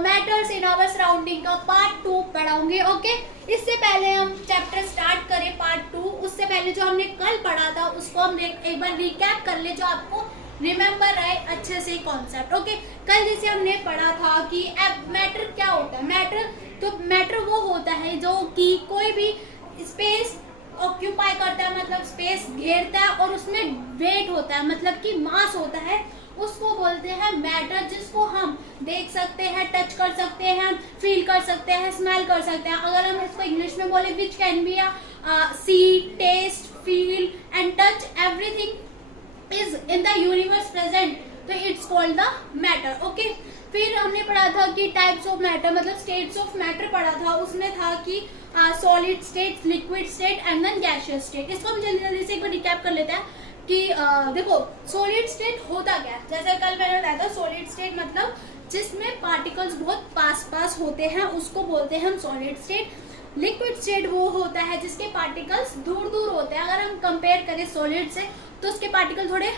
Matters in our surrounding का part 2 पढ़ाऊंगे। Okay, इससे पहले हम चैप्टर स्टार्ट करें पार्ट 2, उससे पहले जो हमने कल पढ़ा था उसको हम एक बार रिकैप कर ले, जो आपको रिमेम्बर रहे अच्छे से कॉन्सेप्ट। ओके, कल जैसे हमने पढ़ा था कि मैटर क्या होता है। मैटर वो होता है जो कि कोई भी स्पेस ऑक्यूपाई करता है, मतलब स्पेस घेरता है, और उसमें वेट होता है, मतलब कि मास होता है, उसको बोलते हैं मैटर, जिसको हम देख सकते हैं, टच कर सकते हैं, फील कर सकते हैं, स्मेल कर सकते हैं। अगर हम इसको इंग्लिश में बोले, which can be see, taste, feel and touch, everything is in the universe present, तो it's called the matter. Okay, फिर हमने पढ़ा था कि टाइप्स ऑफ मैटर, मतलब स्टेट्स ऑफ मैटर पढ़ा था, उसमें था कि solid state, liquid state and then gaseous state. इसको हम जल्दी जल्दी से एक बार रिकैप कर लेते हैं कि देखो सॉलिड स्टेट होता क्या है। जैसे कल मैंने बताया था, सॉलिड स्टेट मतलब जिसमें पार्टिकल्स बहुत पास पास होते हैं, उसको बोलते हैं हम सॉलिड स्टेट। लिक्विड स्टेट वो होता है जिसके पार्टिकल्स दूर दूर होते हैं। अगर हम कंपेयर करें सॉलिड से, तो उसके पार्टिकल थोड़े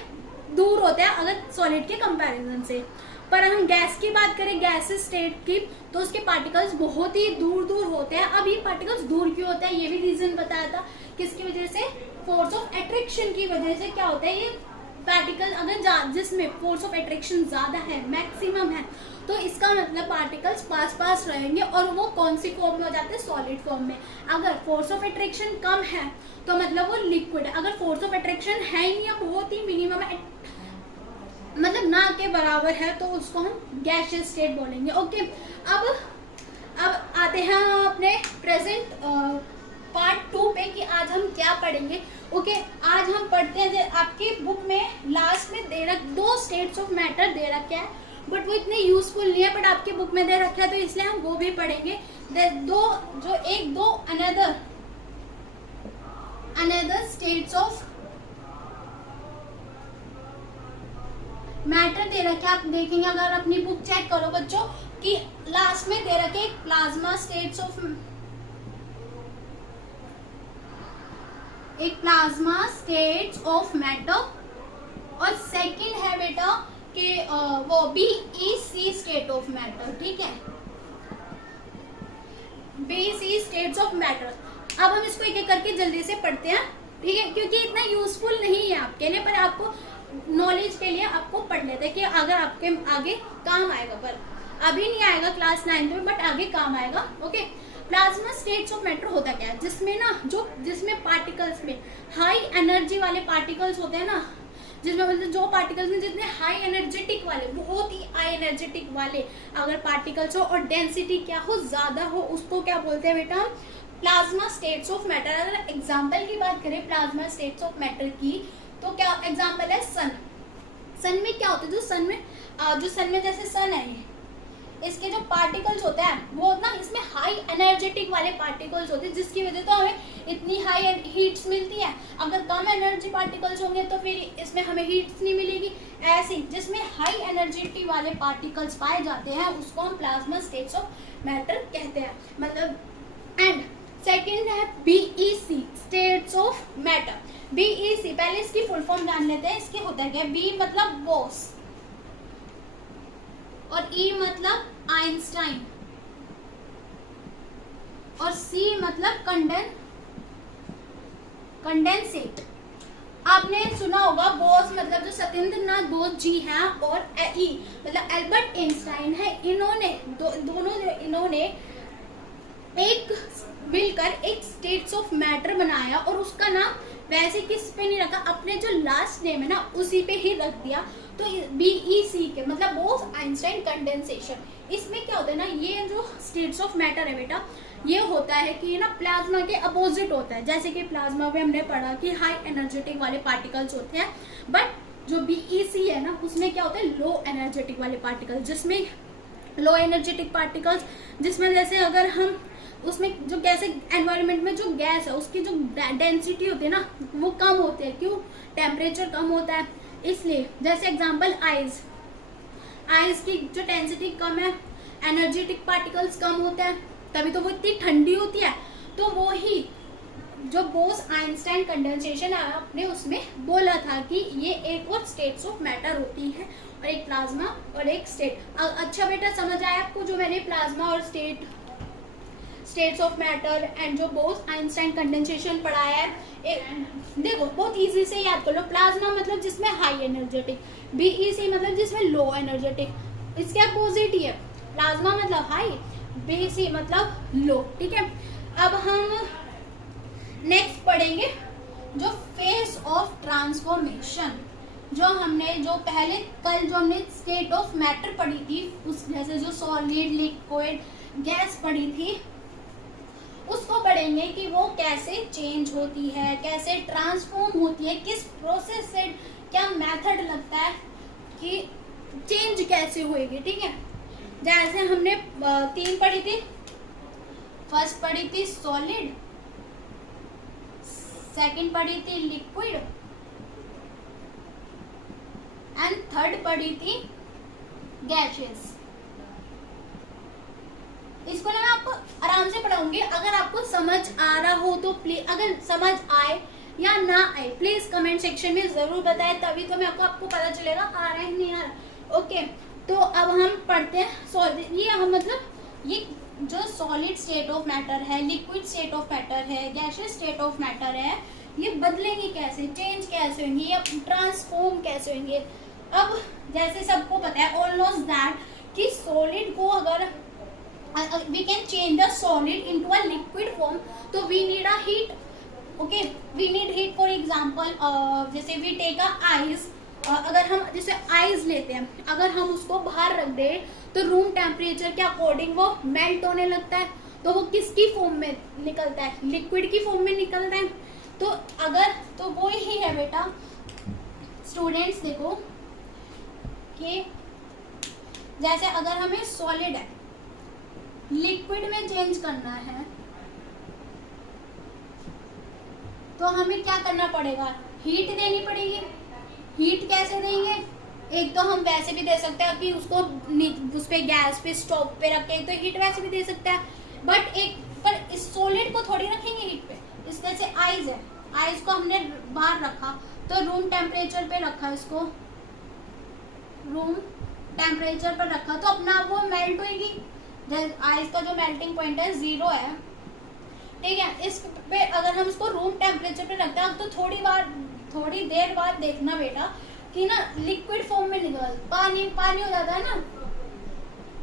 दूर होते हैं अगर सॉलिड के कंपैरिजन से। पर हम गैस की बात करें, गैस स्टेट की, तो उसके पार्टिकल्स बहुत ही दूर दूर होते हैं। अब ये पार्टिकल्स दूर क्यों होते हैं, ये भी रीजन बताया था, किसकी वजह से, फोर्स ऑफ अट्रैक्शन की वजह से। क्या होता है, ये पार्टिकल अगर जिसमें फोर्स ऑफ अट्रैक्शन ज्यादा है, मैक्सिमम है, तो इसका मतलब पार्टिकल्स पास पास रहेंगे, और वो कौन सी फॉर्म में हो जाते हैं, सॉलिड फॉर्म में। अगर फोर्स ऑफ अट्रैक्शन कम है तो मतलब वो लिक्विड है। अगर फोर्स ऑफ अट्रैक्शन है ही नहीं, या बहुत ही मिनिमम है, मतलब ना के बराबर है, तो उसको हम गैसियस स्टेट बोलेंगे। ओके, अब आते हैं अपने प्रेजेंट पार्ट 2 पे कि आज हम क्या पढ़ेंगे। ओके, आज हम पढ़ते हैं, आपकी बुक में लास्ट में दे रख 2 स्टेट्स ऑफ मैटर दे रखे हैं, बट वो इतने यूजफुल नहीं है, बट आपकी बुक में दे रखा है, तो इसलिए हम वो भी पढ़ेंगे। अनदर स्टेट्स ऑफ मैटर दे रखे, आप देखेंगे अगर अपनी बुक चेक करो बच्चों, कि लास्ट में दे रखे प्लाज्मा स्टेट्स ऑफ मैटर, और सेकंड है बेटा कि वो BEC स्टेट ऑफ मैटर। ठीक है, BEC स्टेट्स ऑफ मैटर। अब हम इसको एक एक करके जल्दी से पढ़ते हैं, ठीक है, क्योंकि इतना यूजफुल नहीं है आपके लिए, पर आपको नॉलेज के लिए आपको पढ़ लेते हैं कि अगर आपके आगे काम आएगा, पर अभी नहीं आएगा क्लास 9 में, बट आगे काम आएगा। Okay, plasma states of matter होता क्या है, जिसमें पार्टिकल्स में हाई एनर्जी वाले पार्टिकल्स होते हैं ना, जिसमें मतलब जो पार्टिकल्स में जितने हाई एनर्जेटिक वाले, बहुत ही हाई एनर्जेटिक वाले अगर पार्टिकल्स हो, और डेंसिटी क्या हो, ज्यादा हो, उसको क्या बोलते हैं बेटा, प्लाज्मा स्टेट्स ऑफ मैटर। अगर एग्जाम्पल की बात करें प्लाज्मा स्टेट्स ऑफ मैटर की, तो क्या एग्जाम्पल है, सन में क्या होता है, जो सन में जैसे सन है, इसके जो पार्टिकल्स होते हैं वो ना, इसमें हाई एनर्जेटिक वाले पार्टिकल्स होते हैं, जिसकी वजह तो हमें इतनी हाई हीट्स मिलती है। अगर कम एनर्जी पार्टिकल्स होंगे तो फिर इसमें हमें हीट्स नहीं मिलेगी। ऐसे जिसमें हाई एनर्जेटिक वाले पार्टिकल्स पाए जाते हैं, उसको हम प्लाज्मा स्टेट्स ऑफ मैटर कहते हैं, मतलब। एंड सेकेंड है BEC states of matter. BEC, पहले इसकी फुल फॉर्म जान लेते हैं, इसके होता है क्या। B मतलब बोस, और E मतलब आइंस्टाइन, और C मतलब कंडेंसेट। आपने सुना होगा बोस मतलब जो सत्येंद्र नाथ बोस जी हैं, और E मतलब एल्बर्ट आइंस्टाइन है। इन्होंने एक मिलकर एक स्टेट्स ऑफ मैटर बनाया, और उसका नाम वैसे किस पे नहीं रखा, अपने जो लास्ट नेम है ना उसी पे ही रख दिया। तो BEC के मतलब बोस आइंस्टाइन कंडेंसेशन। इसमें क्या होता है ना, ये जो स्टेट्स ऑफ मैटर है बेटा, ये होता है कि ना प्लाज्मा के अपोजिट होता है। जैसे कि प्लाज्मा में हमने पढ़ा कि हाई एनर्जेटिक वाले पार्टिकल्स होते हैं, बट जो BEC है ना, उसमें क्या होता है, लो एनर्जेटिक वाले पार्टिकल्स। जिसमें लो एनर्जेटिक पार्टिकल्स, जिसमें जैसे अगर हम उसमें जो गैस एनवायरनमेंट में जो गैस है उसकी जो डेंसिटी होती है ना, वो कम होती है। क्यों, टेम्परेचर कम होता है इसलिए। जैसे एग्जांपल आइस की जो डेंसिटी कम है, एनर्जेटिक पार्टिकल्स कम होते हैं, तभी तो वो इतनी ठंडी होती है। तो वो ही जो बोस आइंस्टाइन कंडेंसेशन आपने उसमें बोला था कि ये एक और स्टेट्स ऑफ मैटर होती है, और एक प्लाज्मा और एक स्टेट। अच्छा बेटा समझ आया आपको जो मैंने प्लाज्मा और स्टेट्स ऑफ मैटर एंड जो बोस आइंस्टाइन कंडेंसेशन पढ़ाया है। देखो बहुत इजी से याद कर लो। प्लाज्मा मतलब जिसमें हाई एनर्जेटिक, बीईसी मतलब जिसमें लो एनर्जेटिक, इसके अपोजिट ही है। प्लाज्मा मतलब हाई, बीईसी मतलब लो। ठीक है, अब हम नेक्स्ट पढ़ेंगे जो फेज ऑफ ट्रांसफॉर्मेशन। जो पहले कल जो हमने स्टेट ऑफ मैटर पढ़ी थी, उस जैसे जो सॉलिड, लिक्विड, गैस पढ़ी थी, उसको पढ़ेंगे कि वो कैसे चेंज होती है, कैसे ट्रांसफॉर्म होती है, किस प्रोसेस से, क्या मेथड लगता है कि चेंज कैसे होएगी। ठीक है, जैसे हमने 3 पढ़ी थी। फर्स्ट पढ़ी थी सॉलिड, सेकंड पढ़ी थी लिक्विड एंड थर्ड पढ़ी थी गैसेस। इसको ना मैं आपको आराम से पढ़ाऊंगी। अगर आपको समझ आ रहा हो तो प्लीज, अगर समझ आए या ना आए प्लीज कमेंट सेक्शन में जरूर बताएं, तभी तो मैं आपको पता चलेगा आ रहा है नहीं आ रहा। ओके, तो अब हम पढ़ते हैं ये हम मतलब ये जो सॉलिड स्टेट ऑफ मैटर है, लिक्विड स्टेट ऑफ मैटर है, गैसियस स्टेट ऑफ मैटर है, ये बदलेंगे कैसे, चेंज कैसे होंगे या ट्रांसफॉर्म कैसे होंगे। अब जैसे सबको पता है ऑलमोस्ट दैट कि सॉलिड को अगर we can change the solid into a liquid form, तो we need a heat. Okay, we need heat. For example, जैसे we take a ice, अगर हम जैसे आइस लेते हैं, अगर हम उसको बाहर रख दे तो रूम टेम्परेचर के अकॉर्डिंग वो मेल्ट होने लगता है, तो वो किसकी फॉर्म में निकलता है, लिक्विड की फॉर्म में निकलता है। तो अगर तो वो ही है बेटा स्टूडेंट्स, देखो कि जैसे अगर हमें सॉलिड है लिक्विड में चेंज करना है तो हमें क्या करना पड़ेगा, हीट देनी पड़ेगी। हीट कैसे देंगे, एक तो हम वैसे भी दे सकते हैं कि उसको उस पे गैस पे स्टोव पे रख के, तो हीट वैसे भी दे सकते हैं, बट पर इस सॉलिड को थोड़ी रखेंगे हीट पे। इस तरह से आइस है, आइस को हमने बाहर रखा तो रूम टेम्परेचर पे रखा, इसको रूम टेम्परेचर पर रखा तो अपना वो मेल्ट होगी। आइस का जो मेल्टिंग पॉइंट है 0 है। ठीक है, इस पे अगर हम इसको रूम टेम्परेचर पे रखते हैं तो थोड़ी देर बाद देखना बेटा कि ना लिक्विड फॉर्म में निकल पानी हो जाता है ना,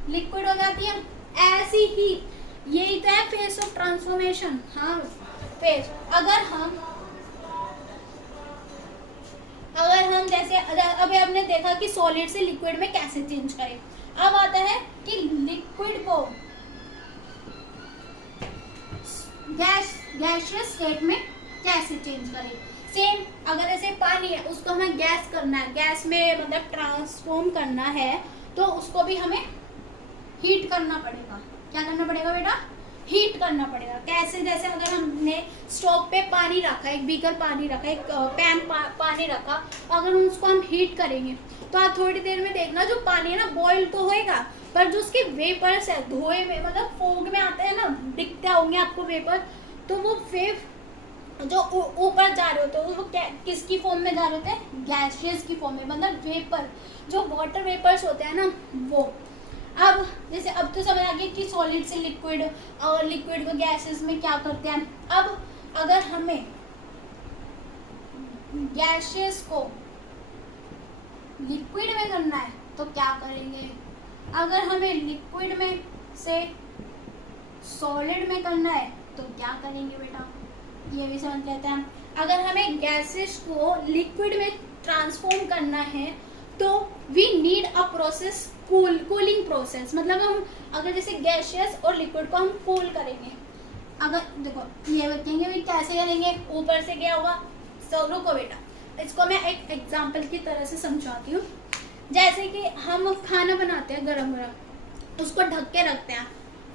लिक्विड हो जाती है। ऐसी ही यही तो है फेज ऑफ ट्रांसफॉर्मेशन। हाँ फेज, अगर हम जैसे अभी आपने देखा कि सॉलिड से लिक्विड में कैसे चेंज करें। अब आता है कि लिक्विड को गैसियस स्टेट में कैसे चेंज करें। सेम अगर ऐसे पानी है उसको हमें गैस करना है, गैस में मतलब ट्रांसफॉर्म करना है, तो उसको भी हमें हीट करना पड़ेगा। क्या करना पड़ेगा बेटा, हीट करना पड़ेगा। कैसे, जैसे अगर हमने स्टोव पे पानी रखा, एक बीकर पानी रखा, एक पैन पानी रखा, अगर उसको हम हीट करेंगे तो आप थोड़ी देर में देखना जो पानी है ना बॉईल तो होएगा, पर जो उसके वेपर्स है धुएं में मतलब फोग में आते हैं ना, दिखते होंगे आपको वेपर, तो वो वेव जो ऊपर जा रहे होते हैं वो किसकी फॉर्म में जा रहे होते हैं, गैसियस की फॉर्म में, मतलब वेपर, जो वाटर वेपर्स होते हैं ना वो। अब जैसे अब तो समझ आ गया कि सॉलिड से लिक्विड और लिक्विड को गैसेस में क्या करते हैं। अब अगर हमें गैसेस को लिक्विड में करना है तो क्या करेंगे, अगर हमें लिक्विड में से सॉलिड में करना है तो क्या करेंगे बेटा, ये भी समझ लेते हैं। अगर हमें गैसेस को लिक्विड में ट्रांसफॉर्म करना है तो we need a process, cooling process. मतलब हम अगर जैसे गैसियस और लिक्विड को हम कूल करेंगे, अगर देखो ये बच्चेंगे भी कैसे करेंगे, ऊपर से क्या होगा, तो रुको बेटा इसको मैं एक एग्जांपल की तरह से समझाती हूँ। जैसे कि हम खाना बनाते हैं गरम गरम, उसको ढक के रखते हैं,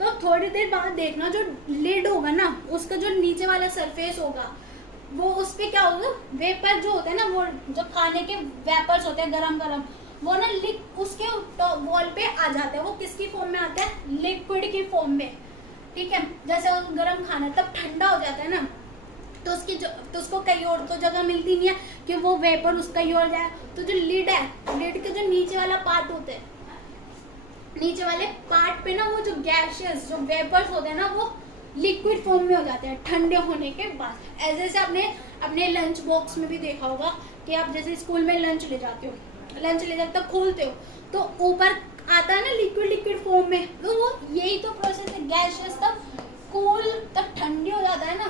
तो थोड़ी देर बाद देखना जो लिड होगा ना, उसका जो नीचे वाला सरफेस होगा वो उस पर क्या होगा, वेपर जो होता है ना, वो जो खाने के वेपर्स होते हैं गरम गरम, वो ना उसके वॉल पे आ जाते हैं। वो किसकी फॉर्म में आते हैं, लिक्विड की फॉर्म में। ठीक है, जैसे गरम खाना तब ठंडा हो जाता है ना, तो उसको कहीं और तो जगह मिलती नहीं है कि वो वेपर उसका ही और जाए। तो जो लिड है, लिड के जो नीचे वाला पार्ट होता है, नीचे वाले पार्ट पे ना वो जो गैसेस, जो वेपर्स होते हैं ना, वो लिक्विड फॉर्म में हो जाते हैं ठंडे होने के बाद। जैसे आपने अपने लंच बॉक्स में भी देखा होगा कि आप जैसे स्कूल में लंच ले जाते हो, लंच ले जाते हो, खोलते हो तो ऊपर आता है ना लिक्विड फॉर्म में, तो वो यही तो प्रोसेस है। गैसेस तब कूल तब ठंडी हो जाता है ना,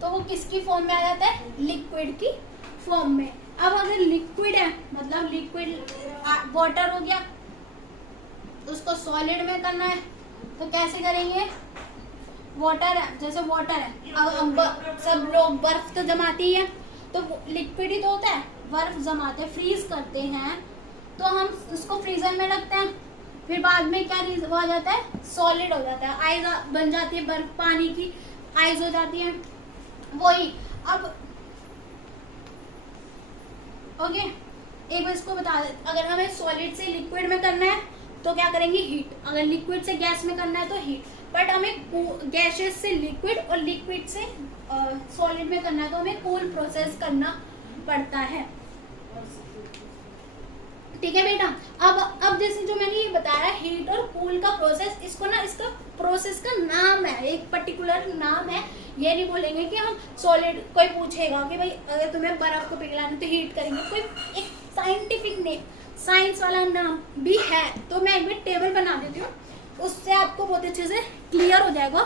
तो वो किसकी फॉर्म में आ जाता है, लिक्विड की फॉर्म में। अब अगर लिक्विड है, मतलब लिक्विड वाटर हो गया, उसको सॉलिड में करना है तो कैसे करेंगे, वाटर है, जैसे वाटर है, अब सब लोग बर्फ तो जमाती है, तो लिक्विड ही तो होता है, बर्फ जमाते, फ्रीज करते हैं, तो हम उसको फ्रीजर में रखते हैं, फिर बाद में क्या वो आ जाता है, सॉलिड हो जाता है, आइस बन जाती है, बर्फ पानी की आइस हो जाती है, वही। अब ओके, एक बार इसको बता दे, अगर हमें सॉलिड से लिक्विड में करना है तो क्या करेंगे, हीट। अगर लिक्विड से गैस में करना है तो हीट। बट हमें गैसेस से लिक्विड और लिक्विड से सॉलिड में करना है तो हमें कूल प्रोसेस करना पड़ता है। ठीक है बेटा। अब जैसे जो मैंने ये बताया हीट और कूल का प्रोसेस, इसको ना, इसका प्रोसेस का नाम है, एक पर्टिकुलर नाम है। ये नहीं बोलेंगे कि हम सॉलिड, कोई पूछेगा कि भाई अगर तुम्हें बर्फ को पिघलाना तो हीट करेंगे, कोई एक साइंटिफिक नेम, साइंस वाला नाम भी है। तो मैं एक बार टेबल बना देती हूँ, उससे आपको बहुत अच्छे से क्लियर हो जाएगा।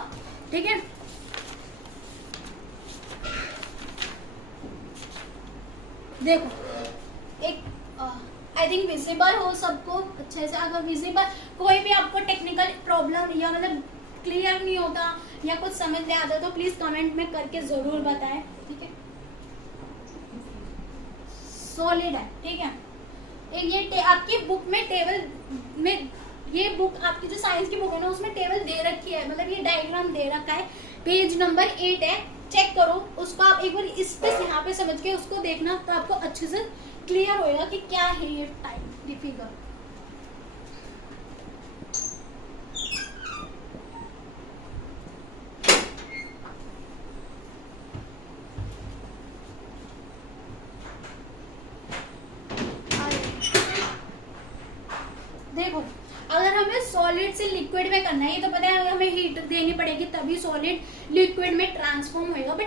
ठीक है, देखो एक आई थिंक विजिबल हो सबको अच्छे से। अगर विजिबल, कोई भी आपको टेक्निकल प्रॉब्लम या मतलब क्लियर नहीं होता या कुछ समझ नहीं आता तो प्लीज कमेंट में करके जरूर बताएं। ठीक है, सॉलिड है, ठीक है। एक ये आपकी बुक में टेबल में, ये बुक आपकी जो साइंस की बुक है ना, उसमें टेबल दे रखी है, मतलब ये डायग्राम दे रखा है, पेज नंबर 8 है, चेक करो उसको। आप एक बार इस पे यहाँ पे समझ के उसको देखना तो आपको अच्छे से क्लियर होएगा कि क्या है ये टाइप, ये फिगर। देखो, अगर हमें सॉलिड से लिक्विड में करना है, ये तो पता है हमें हीट देनी पड़ेगी तभी सॉलिड लिक्विड में ट्रांसफॉर्म होएगा। बट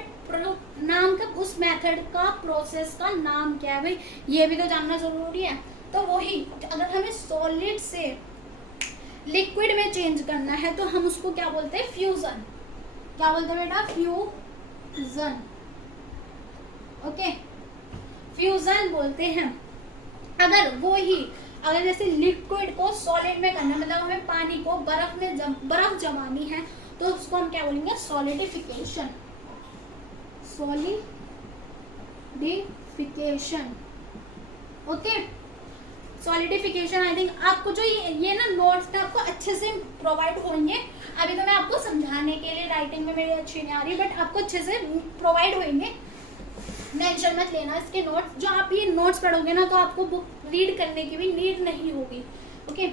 नाम का, उस मेथड का, प्रोसेस का नाम क्या है भाई, ये भी तो जानना जरूरी है। तो वही, अगर हमें सॉलिड से लिक्विड में चेंज करना है तो हम उसको क्या बोलते हैं, फ्यूजन। क्या बोलते हैं बेटा, फ्यूजन। ओके, फ्यूजन बोलते हैं। अगर वो ही, अगर जैसे लिक्विड को सॉलिड में करना है, मतलब हमें पानी को बर्फ में बर्फ जमानी है, तो उसको हम क्या बोलेंगे, solidification. Solidification, okay, solidification. I think आपको जो ये ना नोट्स आपको अच्छे से प्रोवाइड होंगे। अभी तो मैं आपको समझाने के लिए राइटिंग में मेरी अच्छी नहीं आ रही, बट आपको अच्छे से प्रोवाइड होंगे, टेंशन मत लेना इसके नोट्स। जो आप ये नोट्स पढ़ोगे ना तो आपको बुक रीड करने की भी नीड नहीं होगी। ओके,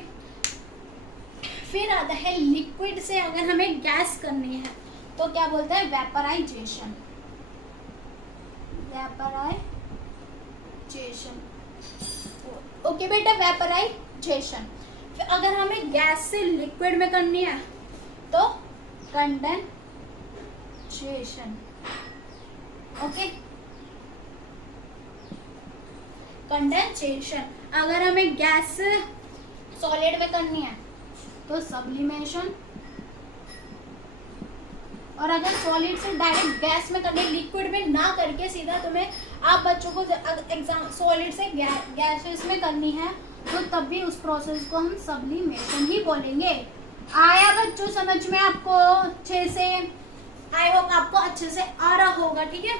फिर आता है लिक्विड से अगर हमें गैस करनी है तो क्या बोलते हैं, वेपराइजेशन। वेपराइजेशन, ओके बेटा, वेपराइजेशन। फिर अगर हमें गैस से लिक्विड में करनी है तो कंडेंसेशन। Okay, condensation. अगर हमें गैस सॉलिड में करनी है तो सब्लिमेशन। और अगर सॉलिड से डायरेक्ट गैस में करनी, लिक्विड में ना करके सीधा तुम्हें, आप बच्चों को एग्जाम सॉलिड से गैसेस में करनी है तो तब भी उस प्रोसेस को हम सब्लिमेशन ही बोलेंगे। आया बच्चों समझ में आपको अच्छे से? आई होप आपको अच्छे से आ रहा होगा। ठीक है,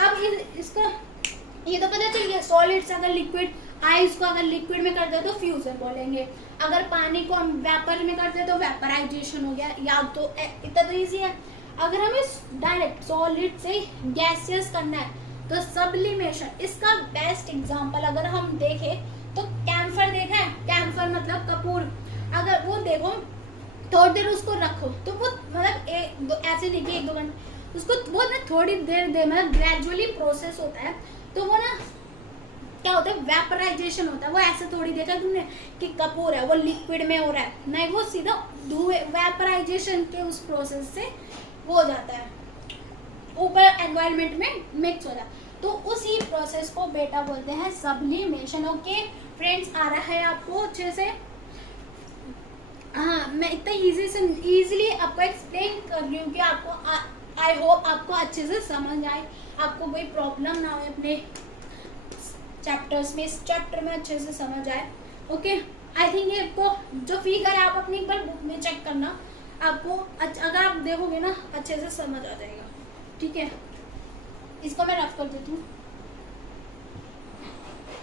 अब इसको ये तो पता चल गया, सॉलिड से अगर लिक्विड, आइस को अगर लिक्विड में कर दे तो फ्यूजन बोलेंगे, अगर पानी को हम वेपर में कर दे तो वेपराइजेशन हो गया। याद तो इतना तो इजी है। अगर हमें डायरेक्ट सॉलिड से गैसियस करना है तो सब्लिमेशन। इसका बेस्ट एग्जांपल अगर हम देखें तो कैम्फर देखा है, कैम्फर मतलब कपूर। अगर वो देखो थोड़ी देर उसको रखो तो वो मतलब ऐसे देखिए 1-2 घंटे उसको वो ना थोड़ी देर मतलब ग्रेजुअली प्रोसेस होता है, तो वो ना क्या होता है वेपराइजेशन होता है। वो ऐसे थोड़ी देखा तुमने कि कपूर है वो लिक्विड में हो रहा है, नहीं, वो सीधा धुएं वेपराइजेशन के उस प्रोसेस से वो हो जाता है, ऊपर एनवायरनमेंट में मिक्स हो जाता है। तो उसी प्रोसेस को बेटा बोलते हैं सब्लिमेशन। ओके फ्रेंड्स, आ रहा है आपको अच्छे से? हाँ, मैं इतना इजीली आपको एक्सप्लेन कर रही हूँ कि आपको आई होप आपको अच्छे से समझ आए, आपको कोई प्रॉब्लम ना हो अपने चैप्टर्स में, इस चैप्टर में अच्छे से समझ आए। ओके, आई थिंक ये आपको जो फिगर है आप अपनी एक बार बुक में चेक करना, आपको अगर आप देखोगे ना अच्छे से समझ आ जाएगा। ठीक है, इसको मैं रफ कर देती हूँ।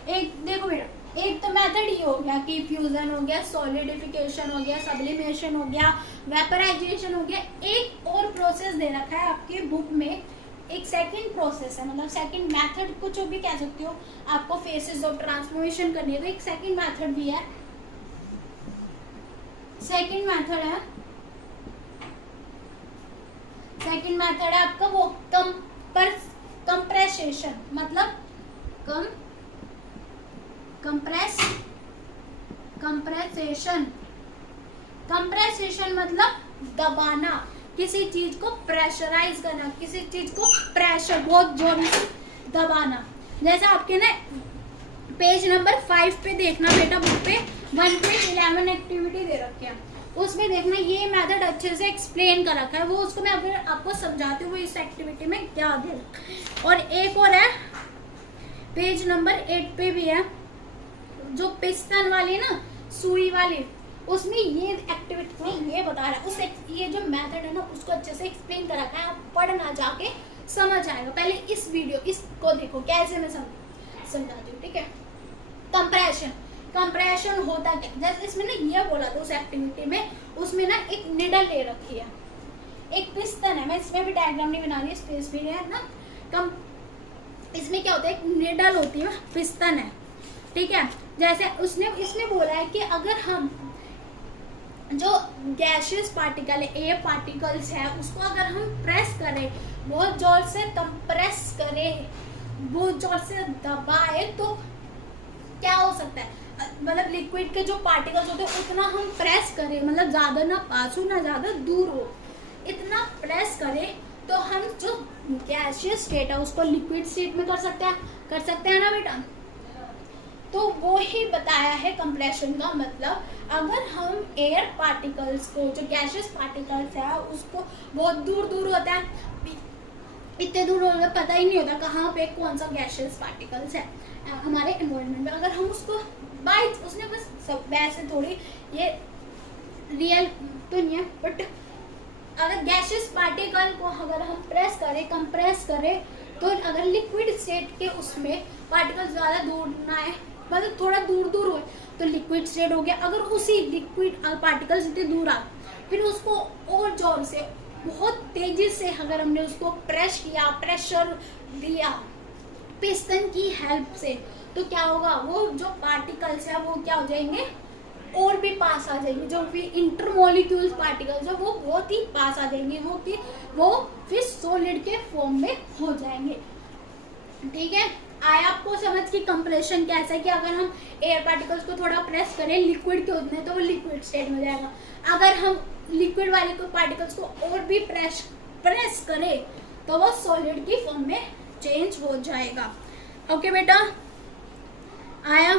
एक देखो बेटा, एक तो मेथड ये हो गया कि फ्यूजन हो गया, सॉलिडिफिकेशन हो गया, सब्लिमेशन हो गया, वेपराइजेशन हो गया। एक और प्रोसेस दे रखा है आपके बुक में, एक सेकंड प्रोसेस है, मतलब सेकंड मेथड कुछ भी कह सकते हो। आपको फेसेस ऑफ ट्रांसफॉर्मेशन करनी है तो एक सेकंड मेथड भी है। सेकंड मेथड है आपका वो कंप्रेसेशन, मतलब कंप्रेसेशन मतलब दबाना, किसी चीज को प्रेशराइज करना, किसी चीज को प्रेशर बहुत जोर से दबाना। जैसे आपके ना पेज नंबर 5 पे देखना बेटा, बुक पे 1.11 एक्टिविटी दे रखी है, उसमें देखना ये मेथड अच्छे से एक्सप्लेन कर रखा है। वो उसको मैं अगर आपको समझाती हूँ वो इस एक्टिविटी में क्या दे रखा। और एक और है पेज नंबर 8 पे भी है, जो पिस्टन वाली ना सुई वाली, उसमें ये एक्टिविटी में ये बता रहा है, उस ये जो मेथड है ना उसको अच्छे से एक्सप्लेन कर रखा है। आप पढ़ना जाके समझ आएगा। पहले इस वीडियो इसको देखो कैसे मैं समझाती हूँ। ठीक है, कंप्रेशन होता क्या, जैसे इसमें ना ये बोला था उस एक्टिविटी में, उसमें ना एक निडल ले रखी है, एक पिस्टन है, मैं इसमें भी डायग्राम नहीं बना रही, स्पेस भी है ना। इसमें क्या होता है, एक निडल होती है, पिस्टन है। ठीक है, जैसे इसमें बोला है कि अगर हम जो गैशियस पार्टिकल है, एयर पार्टिकल्स है, उसको अगर हम प्रेस करें, बहुत जोर से कंप्रेस करें, बहुत जोर से दबाए, तो क्या हो सकता है, मतलब लिक्विड के जो पार्टिकल्स होते हैं उतना हम प्रेस करें, मतलब ज़्यादा ना पास हो ना ज़्यादा दूर हो, इतना प्रेस करें तो हम जो गैशियस स्टेट है उसको लिक्विड स्टेट में कर सकते हैं ना बेटा। तो वो ही बताया है कंप्रेशन का मतलब, अगर हम एयर पार्टिकल्स को, जो गैशियस पार्टिकल्स है, उसको बहुत दूर होता है, इतने दूर होता है पता ही नहीं होता कहाँ पे कौन सा गैशियस पार्टिकल्स है हमारे एनवायरनमेंट में। अगर हम उसको उसने बस सब वैसे थोड़ी ये रियल तो नहीं है, बट अगर गैशियस पार्टिकल को अगर हम प्रेस करें, कंप्रेस करें, तो अगर लिक्विड स्टेट के उसमें पार्टिकल ज़्यादा दूर ना है, मतलब थोड़ा दूर हो, तो लिक्विड स्टेट हो गया। अगर उसी लिक्विड पार्टिकल्स इतने दूर आ, फिर उसको और जोर से बहुत तेजी से अगर हमने उसको प्रेशर दिया पिस्टन की हेल्प से, तो क्या होगा, वो जो पार्टिकल्स है वो क्या हो जाएंगे, और भी पास आ जाएंगे। जो भी इंटरमोलिक्यूल्स पार्टिकल्स है वो बहुत ही पास आ जाएंगे, वो फिर सॉलिड के फॉर्म में हो जाएंगे। ठीक है, आया आपको समझ कि कंप्रेशन कैसा है, कि अगर हम एयर पार्टिकल्स को थोड़ा प्रेस करें लिक्विड के उसमें, तो वो लिक्विड स्टेट में जाएगा। अगर हम लिक्विड वाले को पार्टिकल्स को और भी प्रेस करें तो वो सॉलिड की फॉर्म में चेंज हो जाएगा। ओके बेटा, आया।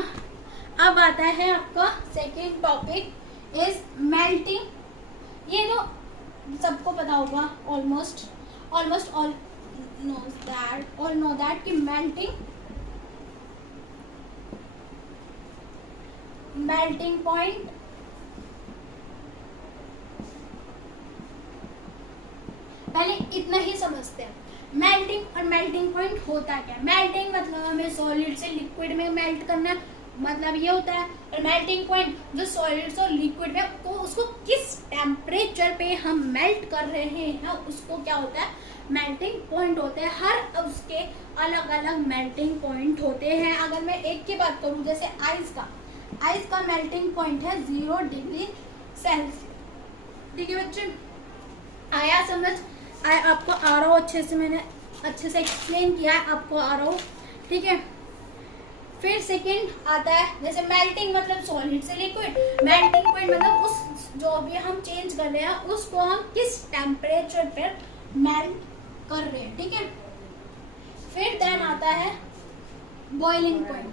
अब आता है आपका सेकेंड टॉपिक इज मेल्टिंग। ये तो सबको पता होगा, ऑलमोस्ट ऑल नो दैट कि मेल्टिंग पॉइंट पहले इतना ही समझते हैं। मेल्टिंग पॉइंट होता क्या है। मेल्टिंग मतलब हमें सॉलिड से लिक्विड में मेल्ट करना, मतलब ये होता है। और मेल्टिंग पॉइंट जो सॉलिड और लिक्विड में, तो उसको किस टेम्परेचर पे हम मेल्ट कर रहे हैं उसको क्या होता है, मेल्टिंग पॉइंट होता है। हर उसके अलग अलग मेल्टिंग पॉइंट होते हैं। अगर मैं एक की बात करूँ, जैसे आइस का मेल्टिंग पॉइंट है 0 डिग्री सेल्सियस। ठीक है बच्चे, आया समझ। आपको आ रहा हो अच्छे से, मैंने अच्छे से एक्सप्लेन किया है, आपको आ रहा हो, ठीक है। फिर सेकंड आता है जैसे मेल्टिंग, मतलब सॉलिड से लिक्विड। मेल्टिंग पॉइंट मतलब उस जो भी हम चेंज कर रहे हैं उसको हम किस टेम्परेचर पर मेल्ट कर रहे हैं, ठीक है। फिर देन आता है बॉइलिंग पॉइंट।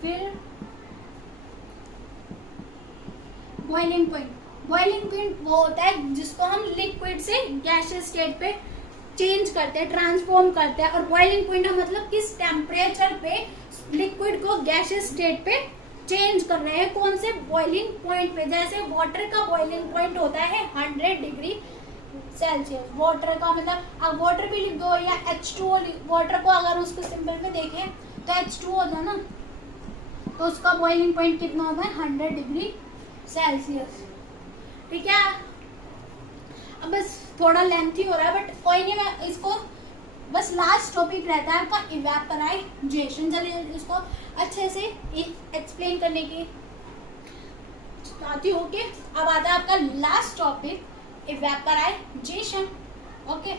फिर बॉइलिंग पॉइंट, बॉइलिंग पॉइंट वो होता है जिसको हम लिक्विड से गैसियस स्टेट पे चेंज करते हैं, ट्रांसफॉर्म करते हैं। और बॉइलिंग पॉइंट हम मतलब किस टेम्परेचर पे लिक्विड को गैसियस स्टेट पे चेंज कर रहे हैं, कौन से बॉइलिंग पॉइंट पे। जैसे वाटर का बॉइलिंग पॉइंट होता है 100 डिग्री सेल्सियस। वाटर का मतलब आप वाटर भी लिख दो या H2O, वाटर को अगर उसको सिंपल में देखें तो H2O होता है ना, तो उसका बॉइलिंग पॉइंट कितना होता है 100 डिग्री सेल्सियस, ठीक है। अब बस थोड़ा लेंथी हो रहा है बट कोई नहीं, मैं इसको बस लास्ट टॉपिक रहता है आपका इवेपोराइजेशन। चलिए इसको अच्छे से एक्सप्लेन करने की चाहती हूँ कि अब आता है आपका लास्ट टॉपिक इवेपोराइजेशन, ओके।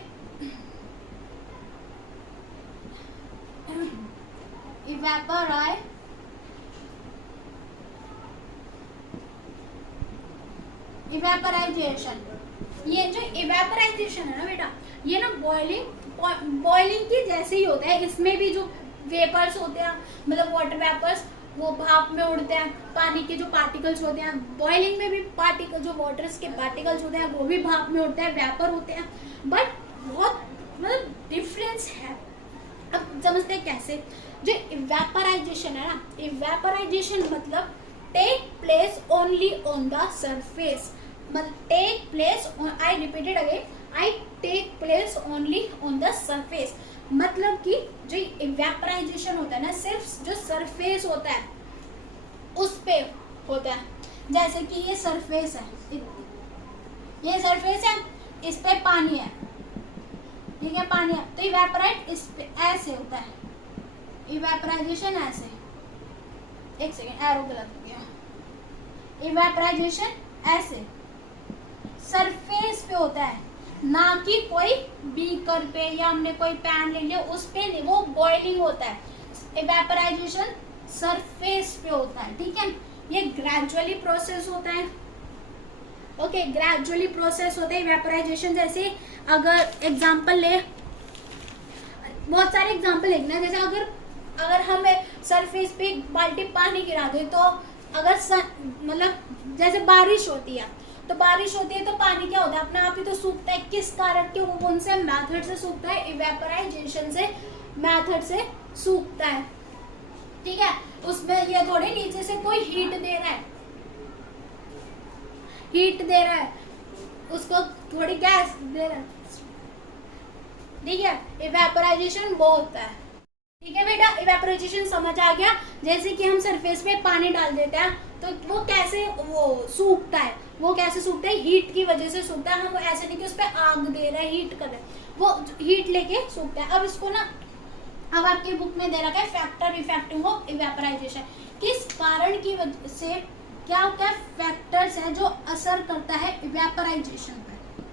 इवेपोराइजेशन, ये जो इवेपोराइजेशन है ना बेटा, ये ना बॉइलिंग की जैसे ही होता है। इसमें भी जो वेपर्स होते हैं, मतलब वाटर वेपर्स, वो भाप में उड़ते हैं। पानी के जो पार्टिकल्स होते हैं, बॉइलिंग में भी पार्टिकल, जो वाटर्स के पार्टिकल्स होते हैं वो भी भाप में उड़ते हैं, वेपर होते हैं। बट बहुत मतलब डिफरेंस है। अब समझते हैं कैसे। जो इवेपोराइजेशन है ना, इवेपोराइजेशन मतलब take place only on the surface, मतलब take place, I repeated again, I take place only on the surface. मतलब कि जो इवेपोराइजेशन होता है ना, सिर्फ जो सरफेस होता है उस पे होता है। जैसे कि ये सरफेस है, ये सरफेस है, इस पे पानी है, ठीक है, पानी है, तो इवेपोराइट इस पे ऐसे होता है। इवेपोराइजेशन ऐसे, एक सेकेंड एरो गलत हो गया। इवेपोराइजेशन ऐसे सरफेस पे होता है, ना कि कोई बीकर पे या हमने कोई पैन ले लिया उस पे नहीं, वो बॉइलिंग होता है। इवेपोराइजेशन सरफेस पे होता है, ठीक है। ये ग्रेजुअली प्रोसेस होता है, ओके, ग्रेजुअली प्रोसेस होता है इवेपोराइजेशन। जैसे अगर एग्जांपल ले, बहुत सारे एग्जांपल लिखना, जैसे अगर हम सरफेस पे एक बाल्टी पानी गिरा दे, तो अगर मतलब जैसे बारिश होती है तो पानी क्या होता है, अपने आप ही तो सूखता है। किस कारण के, वो कौन से मेथड से सूखता है, इवेपोराइजेशन से मेथड से सूखता है, ठीक है। उसमें ये थोड़े नीचे से कोई हीट दे रहा है, उसको थोड़ी गैस दे रहा है, ठीक है। इवेपोराइजेशन वो होता है, ठीक है बेटा। इवेपोराइजेशन समझ आ गया। जैसे कि हम सरफेस पे पानी डाल देते हैं तो वो कैसे वो सूखता है, वो कैसे सूखता है, हीट की वजह से सूखता है। हम ऐसे नहीं कि उस पर आग दे रहे हैं, हीट कर रहे हैं, वो हीट लेके सूखता है। अब इसको ना, अब आपकी बुक में दे रखा है फैक्टर इफेक्टिव ऑफ इवेपोराइजेशन, किस कारण की वजह से, क्या क्या फैक्टर्स है जो असर करता है इवेपोराइजेशन पर,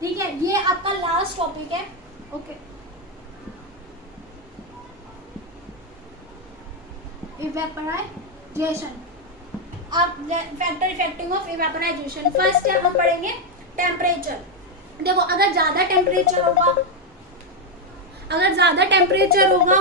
ठीक है। ये आपका लास्ट टॉपिक है, ओके। इवेपोराइजेशन, अब फैक्टर इफेक्टिंग ऑफ इवेपोराइजेशन। फर्स्ट है हम पढ़ेंगे टेम्परेचर। देखो अगर ज्यादा टेम्परेचर होगा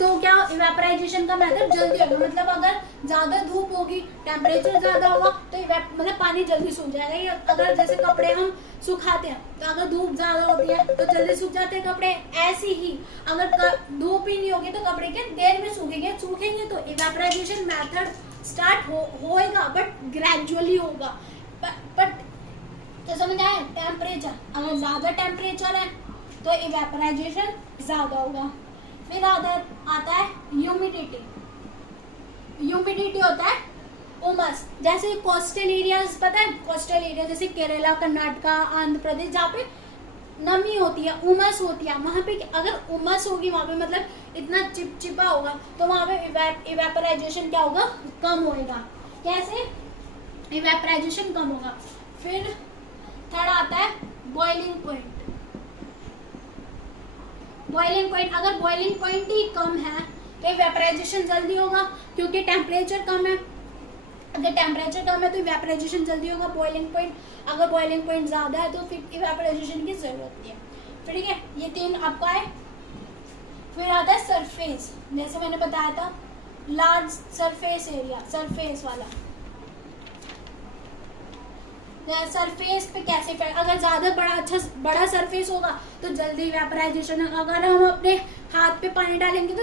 तो क्या इवेपोराइजेशन का मेथड जल्दी होगा। मतलब अगर ज्यादा धूप होगी, टेम्परेचर ज्यादा होगा तो मतलब पानी जल्दी सूख जाएगा। अगर जैसे कपड़े हम सुखाते हैं तो अगर धूप ज्यादा होती है तो जल्दी सूख जाते हैं कपड़े। ऐसे ही अगर धूप ही नहीं होगी तो कपड़े के देर में सूखेंगे तो इवेपोराइजेशन मेथड स्टार्ट होएगा बट ग्रेजुअली होगा। बट तो समझ आया, टेम्परेचर, अगर ज्यादा टेम्परेचर है तो इवेपोराइजेशन ज्यादा होगा। फिर आता है ह्यूमिडिटी। ह्यूमिडिटी होता है उमस। जैसे कोस्टल एरियाज, पता है कोस्टल एरिया जैसे केरला, कर्नाटका, आंध्र प्रदेश, जहाँ पे नमी होती है, उमस होती है, वहाँ पे अगर उमस होगी वहाँ पे मतलब इतना चिपचिपा होगा तो वहाँ पे इवेपोराइजेशन क्या होगा, कम होएगा। कैसे इवेपोराइजेशन कम होगा। फिर थर्ड आता है बॉइलिंग पॉइंट। बॉइलिंग पॉइंट, अगर बॉइलिंग पॉइंट ही कम है तो इवेपोराइजेशन जल्दी होगा क्योंकि टेम्परेचर कम है। अगर टेम्परेचर कम है तो इवेपोराइजेशन जल्दी होगा। बॉइलिंग पॉइंट, अगर बॉइलिंग पॉइंट ज़्यादा है तो फिर इवेपोराइजेशन की ज़रूरत नहीं है। ठीक है, ये 3 आपका है। फिर आता है सरफेस, जैसे मैंने बताया था लार्ज सरफेस एरिया, सरफेस वाला। सरफेस पे कैसे इफेक्ट, अगर ज़्यादा बड़ा सरफेस होगा तो जल्दी इवेपोराइजेशन। अगर हम अपने हाथ पे पानी डालेंगे तो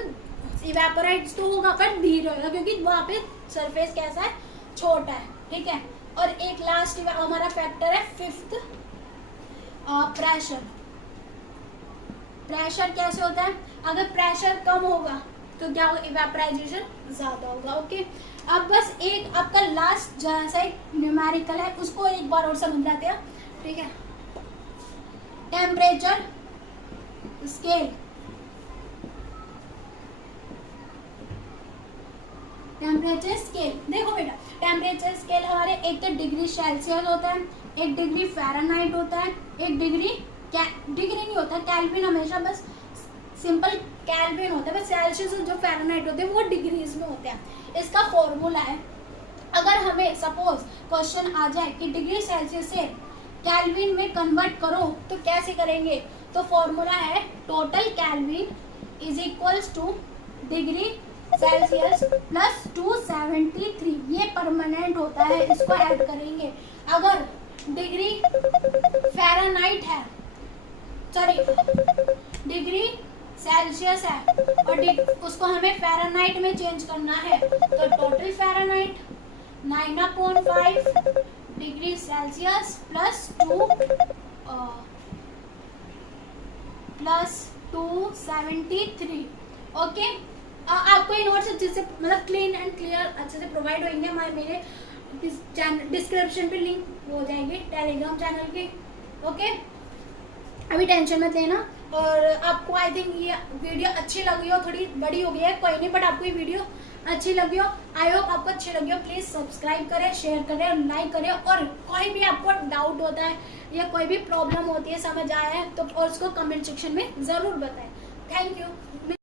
इवेपोराइट तो होगा पर धीरे होगा क्योंकि वहाँ पे सरफेस कैसा है, छोटा है। ठीक है, और एक लास्ट हमारा फैक्टर है 5th प्रेशर। प्रेशर कैसे होता है, अगर प्रेशर कम होगा तो क्या होगा, इवेपोराइजेशन ज़्यादा होगा। ओके, अब बस एक आपका लास्ट जहाँ सा एक न्यूमेरिकल है उसको एक बार और समझ जाते हैं। ठीक है, टेम्परेचर स्केल। टेम्परेचर स्केल देखो बेटा, टेम्परेचर स्केल हमारे एक तो डिग्री सेल्सियस होता है, एक डिग्री फ़ारेनहाइट होता है, एक डिग्री नहीं होता केल्विन, हमेशा बस सिंपल केल्विन होता है, बस सेल्सियस जो फ़ारेनहाइट होते हैं वो डिग्रीज में होते हैं। इसका फॉर्मूला है, अगर हमें सपोज क्वेश्चन आ जाए कि डिग्री सेल्सियस से केल्विन में कन्वर्ट करो तो कैसे करेंगे, तो फॉर्मूला है total kelvin is equals two degree Celsius plus 273। ये परमानेंट होता है, इसको ऐड करेंगे। अगर डिग्री फ़ारेनहाइट है, सॉरी डिग्री सेल्सियस है और उसको हमें फ़ारेनहाइट में चेंज करना है तो total Fahrenheit 9/5 degree Celsius plus 273। Okay, आपको ये नोट्स अच्छे से मतलब क्लीन एंड क्लियर अच्छे से प्रोवाइड होंगे। हमारे मेरे डिस्क्रिप्शन पे लिंक हो जाएंगे टेलीग्राम चैनल के। ओके, अभी टेंशन मत लेना। और आपको आई थिंक ये वीडियो अच्छी लगी हो, थोड़ी बड़ी हो गई है कोई नहीं, बट आपको ये वीडियो अच्छी लगी हो, आई होप आपको अच्छी लगी हो। प्लीज़ सब्सक्राइब करें, शेयर करें और लाइक करें। और कोई भी आपको डाउट होता है या कोई भी प्रॉब्लम होती है समझ आया है तो और उसको कमेंट सेक्शन में ज़रूर बताएं। Thank you.